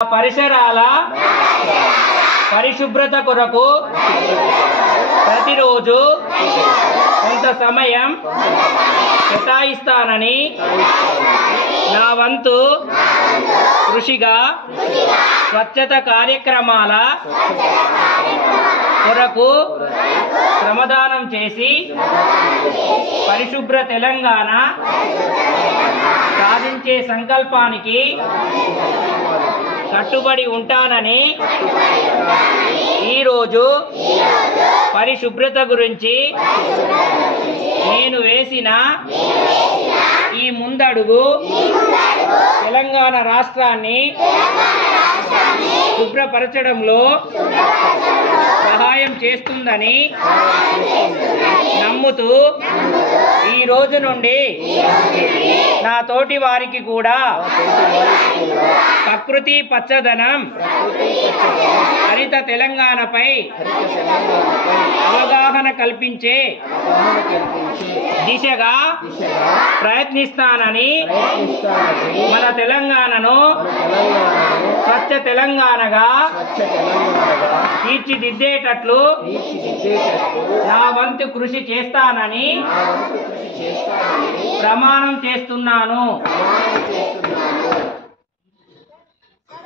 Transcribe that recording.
పరిసరాల పరిశుభ్రత కొరకు ప్రతిరోజు కొంత సమయం కేటాయిస్తానని నా వంతు కృషిగా స్వచ్ఛత కార్యక్రమాల కొరకు శ్రమదానం చేసి పరిశుభ్ర తెలంగాణ సాధించే సంకల్పానికి కట్టుబడి ఉంటానని ఈరోజు పరిశుభ్రత గురించి నేను వేసిన ఈ ముందడుగు తెలంగాణ రాష్ట్రాన్ని శుభ్రపరచడంలో సహాయం చేస్తుందని నమ్ముతూ ఈ రోజు నుండి నా తోటి వారికి కూడా ప్రకృతి పచ్చదనం హరిత తెలంగాణపై అవగాహన కల్పించే దిశగా ప్రయత్నిస్తానని మన తెలంగాణను స్వచ్ఛ తెలంగాణగా తీర్చిదిద్దేటట్లు నా వంతు కృషి చేస్తానని ప్రమాణం చేస్తున్నాను.